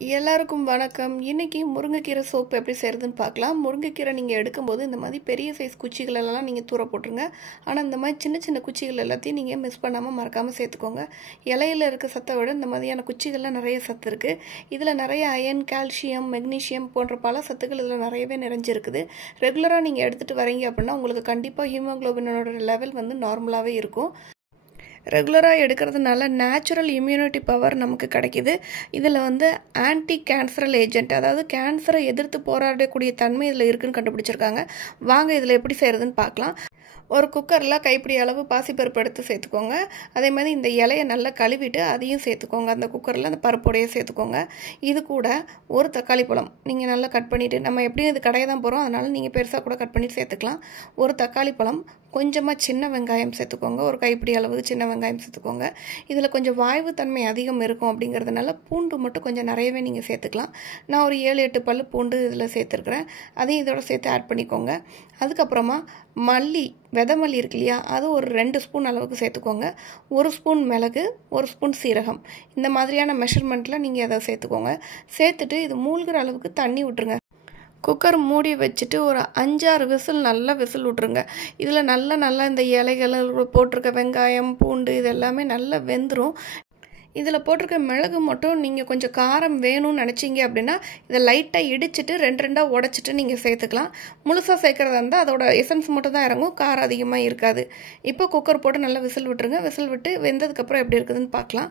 எல்லாருக்கும் வணக்கம். இன்னைக்கு முருங்கைக்கீரை சோப்பு எப்படி செய்கிறதுன்னு பார்க்கலாம். முருங்கைக்கீரை நீங்கள் எடுக்கும்போது இந்த மாதிரி பெரிய சைஸ் குச்சிகள் எல்லாம் நீங்கள் தூர போட்டுருங்க. ஆனால் இந்த மாதிரி சின்ன சின்ன குச்சிகள் எல்லாத்தையும் நீங்கள் மிஸ் பண்ணாமல் மறக்காமல் சேர்த்துக்கோங்க. இலையில் இருக்க சத்தை விட இந்த மாதிரியான குச்சிகளில் நிறைய சத்து இருக்குது. இதில் நிறைய அயன், கால்சியம், மெக்னீஷியம் போன்ற பல சத்துக்கள் இதில் நிறையவே நிறைஞ்சிருக்குது. ரெகுலராக நீங்கள் எடுத்துகிட்டு வரீங்க அப்படின்னா உங்களுக்கு கண்டிப்பாக ஹீமோக்ளோபினோட லெவல் நார்மலாகவே இருக்கும். ரெகுலராக எடுக்கிறதுனால நேச்சுரல் இம்யூனிட்டி பவர் நமக்கு கிடைக்கிது. இதில் ஆன்டி கேன்சரல் ஏஜென்ட், அதாவது கேன்சரை எதிர்த்து போராடக்கூடிய தன்மை இதில் இருக்குதுன்னு கண்டுபிடிச்சிருக்காங்க. வாங்க இதில் எப்படி செய்கிறதுன்னு பார்க்கலாம். ஒரு குக்கரில் கைப்பிடி அளவு பாசிப்பருப்பு எடுத்து சேர்த்துக்கோங்க. அதே மாதிரி இந்த இலையை நல்லா கழுவிட்டு அதையும் சேர்த்துக்கோங்க. அந்த குக்கரில் அந்த பருப்போடையே சேர்த்துக்கோங்க. இது கூட ஒரு தக்காளி பழம் நீங்கள் நல்லா கட் பண்ணிவிட்டு, நம்ம எப்படியும் இது கடையை தான் போகிறோம், அதனால் நீங்கள் பெருசாக கூட கட் பண்ணி சேர்த்துக்கலாம். ஒரு தக்காளி பழம், கொஞ்சமாக சின்ன வெங்காயம் சேர்த்துக்கோங்க. ஒரு கைப்பிடி அளவு சின்ன வெங்காயம் சேர்த்துக்கோங்க. இதில் கொஞ்சம் வாய்வு தன்மை அதிகம் இருக்கும் அப்படிங்கிறதுனால பூண்டு மட்டும் கொஞ்சம் நிறையவே நீங்கள் சேர்த்துக்கலாம். நான் ஒரு 7-8 பல் பூண்டு இதில் சேர்த்துருக்குறேன். அதையும் இதோட சேர்த்து ஆட் பண்ணிக்கோங்க. அதுக்கப்புறமா மல்லி, விதை மல்லி இருக்கு இல்லையா, அது ஒரு 2 ஸ்பூன் அளவுக்கு சேர்த்துக்கோங்க. 1 ஸ்பூன் மிளகு, 1 ஸ்பூன் சீரகம், இந்த மாதிரியான மெஷர்மெண்ட்டில் நீங்கள் அதை சேர்த்துக்கோங்க. சேர்த்துட்டு இது மூழ்கிற அளவுக்கு தண்ணி விட்டுருங்க. குக்கர் மூடி வச்சுட்டு ஒரு 5-6 விசில் நல்லா விசில் விட்ருங்க. இதில் நல்லா இந்த இலைகள் போட்டிருக்க வெங்காயம், பூண்டு இது எல்லாமே நல்லா வெந்துடும். இதில் போட்டிருக்க மிளகு மட்டும் நீங்கள் கொஞ்சம் காரம் வேணும்னு நினச்சிங்க அப்படின்னா இதை லைட்டாக இடிச்சிட்டு 2 உடைச்சிட்டு நீங்கள் சேர்த்துக்கலாம். முழுசாக சேர்க்குறதா இருந்தால் அதோட எசன்ஸ் மட்டும் தான் இறங்கும், காரம் அதிகமாக இருக்காது. இப்போ குக்கர் போட்டு நல்லா விசில் விட்டுருங்க. விசில் விட்டு வெந்ததுக்கப்புறம் எப்படி இருக்குதுன்னு பார்க்கலாம்.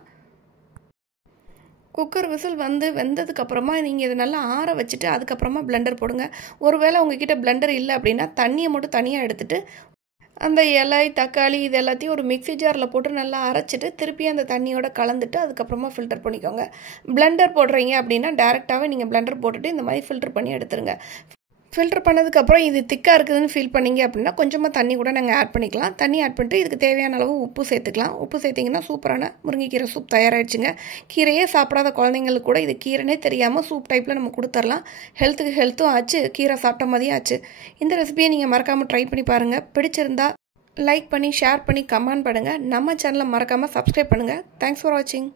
குக்கர் விசில் வெந்ததுக்கப்புறமா நீங்கள் இதை நல்லா ஆற வச்சுட்டு அதுக்கப்புறமா பிளெண்டர் போடுங்க. ஒருவேளை உங்ககிட்ட பிளெண்டர் இல்லை அப்படின்னா தண்ணியை மட்டும் தனியாக எடுத்துட்டு அந்த இலை, தக்காளி இது எல்லாத்தையும் ஒரு மிக்ஸி ஜாரில் போட்டு நல்லா அரைச்சிட்டு திருப்பி அந்த தண்ணியோட கலந்துட்டு அதுக்கப்புறமா ஃபில்டர் பண்ணிக்கோங்க. பிளெண்டர் போடுறீங்க அப்படின்னா டேரெக்டாகவே நீங்கள் பிளெண்டர் போட்டுட்டு இந்த மாதிரி ஃபில்டர் பண்ணி எடுத்துருங்க. ஃபில்டர் பண்ணதுக்கப்புறம் இது திக்காக இருக்குதுன்னு ஃபீல் பண்ணிங்க அப்படின்னா கொஞ்சமாக தண்ணி கூட நாங்கள் ஆட் பண்ணிக்கலாம். தண்ணி ஆட் பண்ணிட்டு இதுக்கு தேவையான அளவு உப்பு சேர்த்துக்கலாம். உப்பு சேர்த்திங்கன்னா சூப்பரான முருங்கைக்கீரை சூப் தயாராகிடுச்சுங்க. கீரையே சாப்பிடாத குழந்தைங்களுக்கு கூட இது கீரைனே தெரியாமல் சூப் டைப்பில் நம்ம கொடுத்துடலாம். ஹெல்த்துக்கு ஹெல்த்தும் ஆச்சு, கீரை சாப்பிட்ட மாதிரியும் ஆச்சு. இந்த ரெசிபியை நீங்கள் மறக்காமல் ட்ரை பண்ணி பாருங்கள். பிடிச்சிருந்தா லைக் பண்ணி, ஷேர் பண்ணி, கமெண்ட் பண்ணுங்கள். நம்ம சேனலை மறக்காமல் சப்ஸ்கிரைப் பண்ணுங்கள். தேங்க்ஸ் ஃபார் வாட்சிங்.